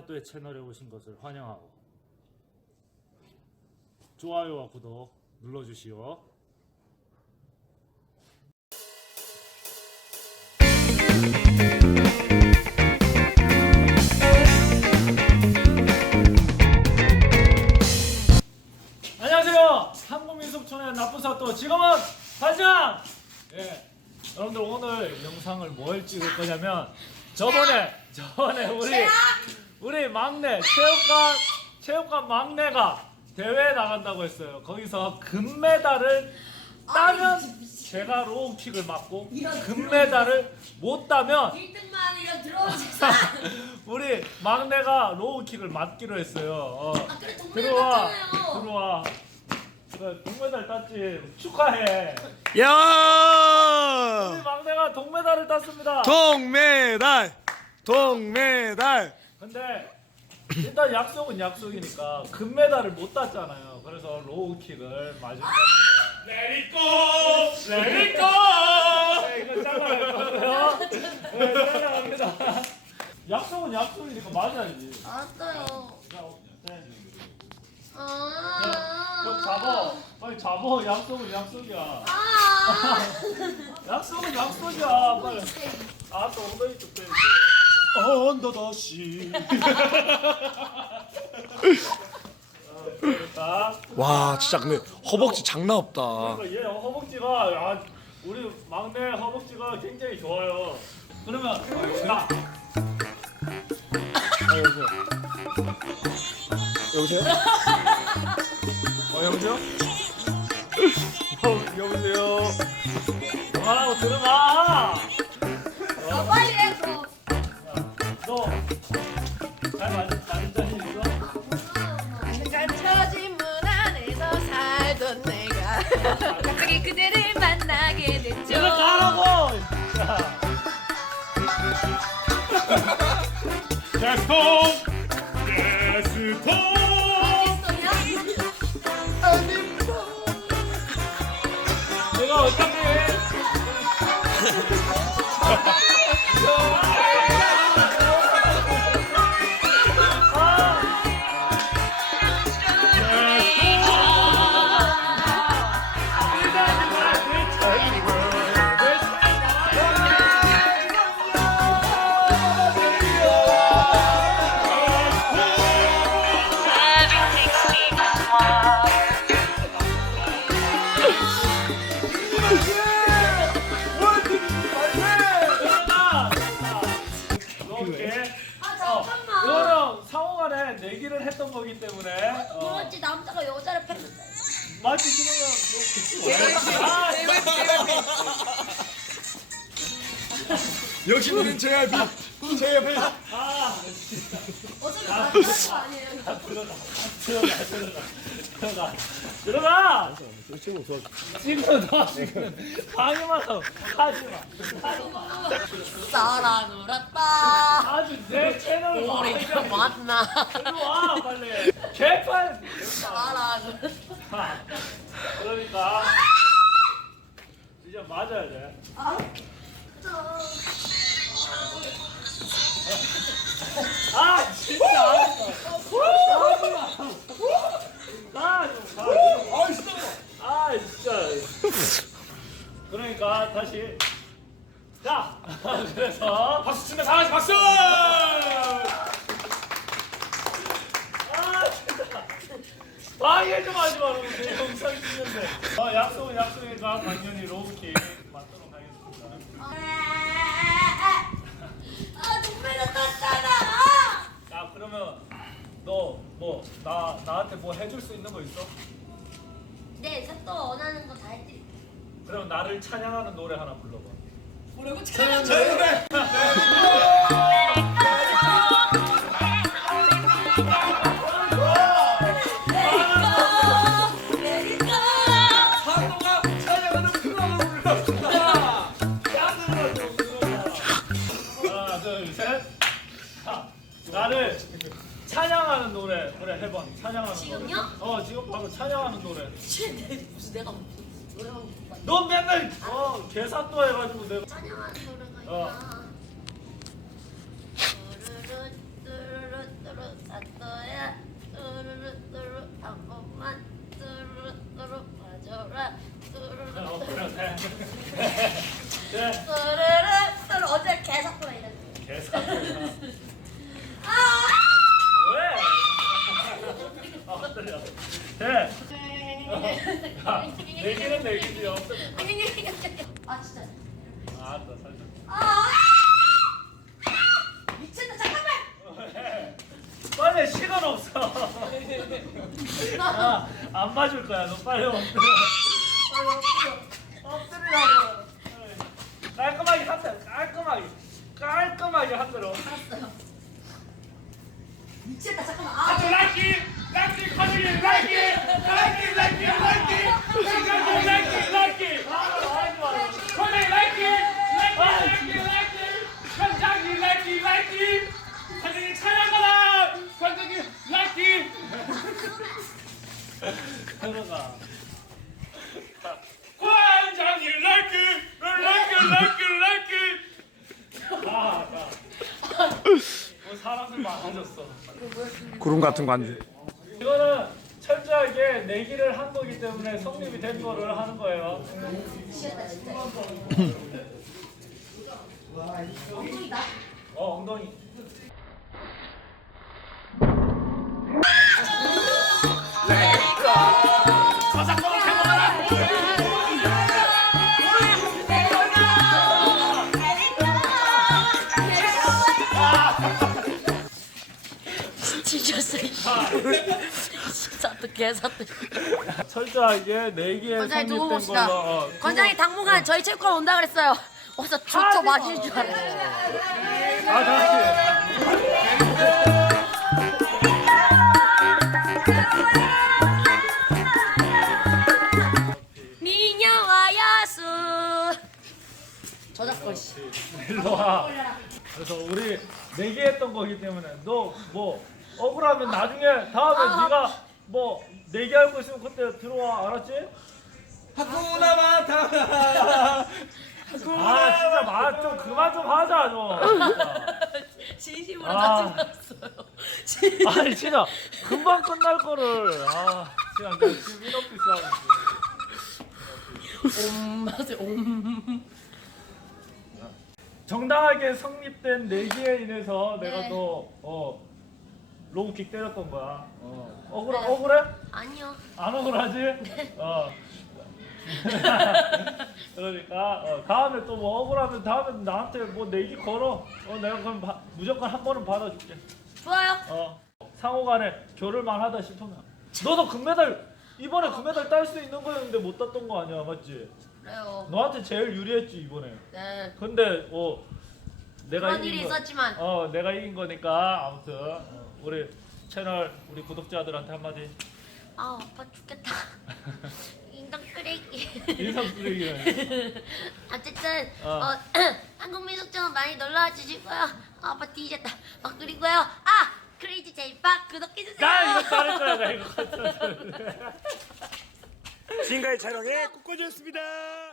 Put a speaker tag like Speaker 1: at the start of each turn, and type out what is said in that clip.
Speaker 1: 사또의 채널에 오신 것을 환영하고 좋아요와 구독 눌러주시오. 안녕하세요. 한국민속촌의 나쁜 사또 지금은 반장. 예, 여러분들 오늘 영상을 뭘 찍을 거냐면 저번에 저번에 우리 우리 막내 체육관 체육관 막내가 대회 나간다고 했어요. 거기서 금메달을 따면 제가 로우킥을 맞고 금메달을 못 따면
Speaker 2: 1등만 이런 들어온 세상.
Speaker 1: 우리 막내가 로우킥을 맞기로 했어요. 어.
Speaker 2: 아 그래 동네
Speaker 1: 들어와
Speaker 2: 같잖아요.
Speaker 1: 들어와 그래, 동메달 땄지 축하해 우리
Speaker 3: 야!
Speaker 1: 막내가 동메달을 땄습니다
Speaker 3: 동메달! 동메달!
Speaker 1: 근데 일단 약속은 약속이니까 금메달을 못 땄잖아요. 그래서 로우킥을 맞을 겁니다. 레리꼬 레리꼬 네, 이거 잘라갈 거고요. 네 잘라갑니다. 약속은 약속이니까 맞아야지.
Speaker 2: 알았어요.
Speaker 1: 자, 네.
Speaker 2: 아.
Speaker 1: 형 잡어 빨리 잡어 약속은 약속이야.
Speaker 2: 아.
Speaker 1: 약속은 약속이야. 빨리. 아 또 엉덩이 좀 빼. 언더더시 그러니까
Speaker 3: 와 진짜 근데 허벅지 장난 없다
Speaker 1: 그러니까 얘 허벅지가 야, 우리 막내 허벅지가 굉장히 좋아요 그러면 자
Speaker 3: 여보세요?
Speaker 1: 어, 여보세요? 어, 여보세요? 그만하고 들어가
Speaker 2: 아 빨리 해그
Speaker 4: 갇혀진 문 안에서 살던 내가 갑자기 그대를 만나게 됐죠.
Speaker 1: 게스통! 게스통!
Speaker 3: 역시 우린 JYP JYP
Speaker 1: 아,
Speaker 2: 어차피 남자인 거 아니에요.
Speaker 1: 들어가, 들어가, 들어가, 들어가. 지금 너 지금 방해만 하고 하지 마.
Speaker 2: 사랑을 했다.
Speaker 1: 아주 내 채널을
Speaker 2: 우리가 만나.
Speaker 1: 와 빨리. 개판.
Speaker 2: 사랑을.
Speaker 1: 아, 그러니까 이제 맞아야 돼. 아 진짜 그러니까 다시. 자, 그래서 박수 치면 다 같이 박수. 아 진짜. 방해 좀 하지 마라. 내 영상 찍는데. 어, 약속은 약속이니까 당연히 로우킥 맞도록 하겠습니다.
Speaker 2: 아 동네가 땄잖아.
Speaker 1: 자 그러면 너 뭐 나 나한테 뭐 해줄 수 있는 거 있어?
Speaker 2: 네, 사또 원하는 거 다 해드릴게요.
Speaker 1: 그럼 나를 찬양하는 노래 하나 불러봐. 하나 둘 셋. 자, 나를 찬양하는 노래 그래 해봐. 찬양하는
Speaker 2: 지금요?
Speaker 1: 노래. 어 지금 바로 찬양하는 노래.
Speaker 2: 무슨 내가 무슨 노래방 듣고
Speaker 1: 왔는데 맨날 어 계산도 해가지고 내가
Speaker 2: 찬양하는
Speaker 1: 내기는 내기지 없어.
Speaker 2: 아 진짜.
Speaker 1: 아, 나 살짝.
Speaker 2: 아! 미친다 잠깐만.
Speaker 1: 빨리 시간 없어. 아, 안 봐줄 거야. 너 빨리 엎드려. 빨리 엎드려. 엎드리라고. 깔끔하게 한 대로. 깔끔하게. 깔끔하게 한 대로.
Speaker 2: 미친다 잠깐만. 아,
Speaker 1: 카
Speaker 3: 구름 같은 관주.
Speaker 1: 내기를 한 거기 때문에 성립이 된 거를 하는 거예요. 어 엉덩이.
Speaker 2: 지쳤어. 개사또.
Speaker 1: 철저하게 내기에
Speaker 2: 두고
Speaker 1: 성립된
Speaker 2: 봅시다.
Speaker 1: 걸로. 어,
Speaker 2: 관장님 당분간 저희 체육관 온다 그랬어요. 와서 저쪽 마실 줄 알았어.
Speaker 1: 아 다시.
Speaker 2: 미녀와 야수. 저작권 씨.
Speaker 1: 일로 와. 그래서 우리 내기 했던 거기 때문에 너 뭐 억울하면 나중에 다음에
Speaker 2: 아.
Speaker 1: 네가 뭐 내기할 거 있으면 그때 들어와 알았지?
Speaker 3: 하쿠나 마타.
Speaker 1: 아 진짜 말좀 그만 좀 하자 좀.
Speaker 2: 진심으로
Speaker 1: 아.
Speaker 2: 다 찍었어요.
Speaker 1: 아니 진짜 금방 끝날 거를 아 진짜 내가 지금 이렇게 싸우고
Speaker 2: 옴 하세요. 옴.
Speaker 1: 정당하게 성립된 내기에 인해서 내가
Speaker 2: 네.
Speaker 1: 너어 로우킥 때렸던 거야 어 억울해
Speaker 2: 네.
Speaker 1: 억울해
Speaker 2: 아니요.
Speaker 1: 안 억울하지 어 그러니까 어, 다음에 또 뭐 억울하면 다음에 나한테 뭐 내기 걸어 어 내가 그럼 바- 무조건 한 번은 받아줄게
Speaker 2: 좋아요.
Speaker 1: 어 상호간에 교류만 하다 싶으면 너도 금메달 이번에 금메달 딸 수 있는 거였는데 못 땄던 거 아니야 맞지?
Speaker 2: 그래요.
Speaker 1: 너한테 제일 유리했지 이번에
Speaker 2: 네.
Speaker 1: 근데 어 내가
Speaker 2: 그런
Speaker 1: 이긴
Speaker 2: 일이
Speaker 1: 거-
Speaker 2: 있었지만
Speaker 1: 어 내가 이긴 거니까 아무튼 어, 우리 채널 우리 구독자들한테 한마디
Speaker 2: 아 아파 죽겠다. 인당 끄레기.
Speaker 1: 인상 쓰레기는
Speaker 2: 어쨌든
Speaker 1: 어.
Speaker 2: 어, 한국민 속처럼 많이 놀러와 주시고요. 아, 아빠 뒤졌다. 어, 그리고요. 아 크레이지 제이팝 구독해주세요.
Speaker 1: 나 이거 따를 거야 나 이거
Speaker 3: 지금까지 촬영에 꽃꽂이였습니다.